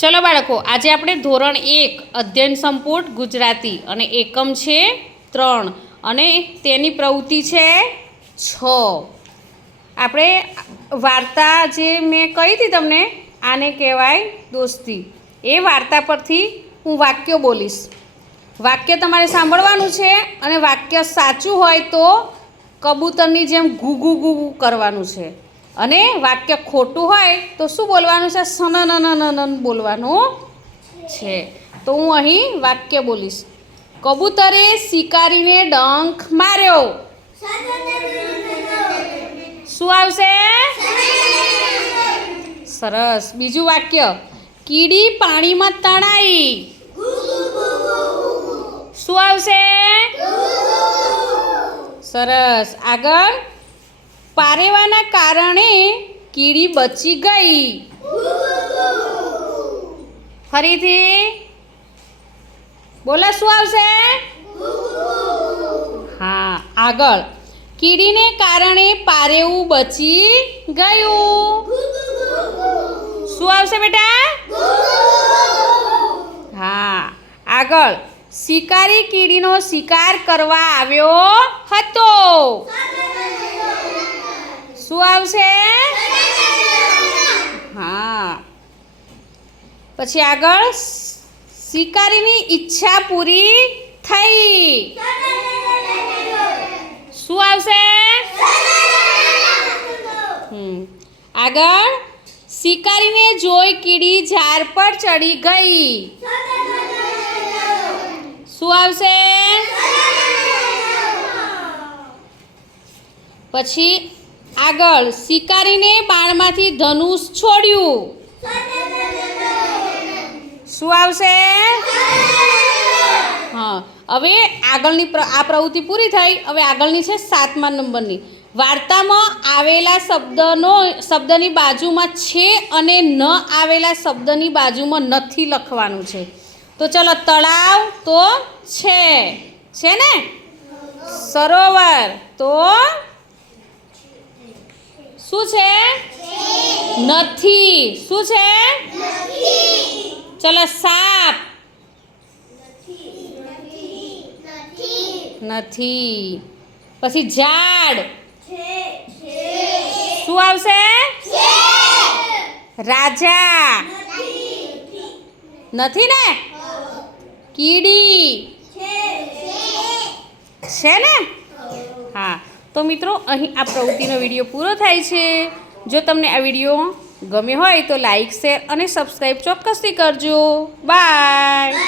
ચલો બાળકો, આજે આપણે ધોરણ 1 અધ્યયન સંપુટ ગુજરાતી અને એકમ છે 3 અને તેની પ્રવૃત્તિ છે 6. આપણે વાર્તા જે મેં કહી હતી તમને, આને કહેવાય દોસ્તી. એ વાર્તા પરથી હું વાક્યો બોલીશ. વાક્ય તમારે સાંભળવાનું છે અને વાક્ય સાચું હોય તો કબૂતરની જેમ ઘૂ ઘૂ ઘૂ કરવાનું છે અને વાક્ય ખોટું હોય તો શું બોલવાનું છે? સનનનનન બોલવાનું છે. તો હું અહીં વાક્ય બોલીશ. કબૂતરે શિકારીને ડંખ માર્યો. શું આવશે? સરસ. બીજું વાક્ય, કીડી પાણીમાં તણાઈ. શું આવશે? સરસ. આગળ, પારેવાના કારણે કીડી બચી ગઈ. ફરીથી બોલો, શું આવશે? હા. આગળ, કીડીને કારણે પારેવું બચી ગયું. શું આવશે બેટા? હા. આગળ, શિકારી કીડીનો શિકાર કરવા આવ્યો હતો. શું આવશે? હા. પછી આગળ, શિકારીની ઈચ્છા પૂરી થઈ. શું આવશે? આગળ, શિકારીને જોઈ કીડી ઝાડ પર ચડી ગઈ. શું આવશે? પછી આગળ, શિકારીને બાણમાંથી ધનુષ છોડ્યું. શું આવશે? હા. હવે આગળની આ પ્રવૃત્તિ પૂરી થઈ. હવે આગળની છે 7મા નંબરની. વાર્તામાં આવેલા શબ્દની બાજુમાં છે અને ન આવેલા શબ્દની બાજુમાં નથી લખવાનું છે. તો ચલો, તળાવ તો છે ને? સરોવર તો શું છે? નથી. શું છે? ચલો, સાપ નથી. પછી ઝાડ શું આવશે? રાજા નથી ને? કીડી છે ને? હા. તો મિત્રો, અહીં આ પ્રવૃત્તિનો વિડીયો પૂરો થાય છે. જો તમને આ વિડીયો ગમ્યો હોય તો લાઈક, શેર અને સબસ્ક્રાઈબ ચોક્કસથી કરજો. બાય.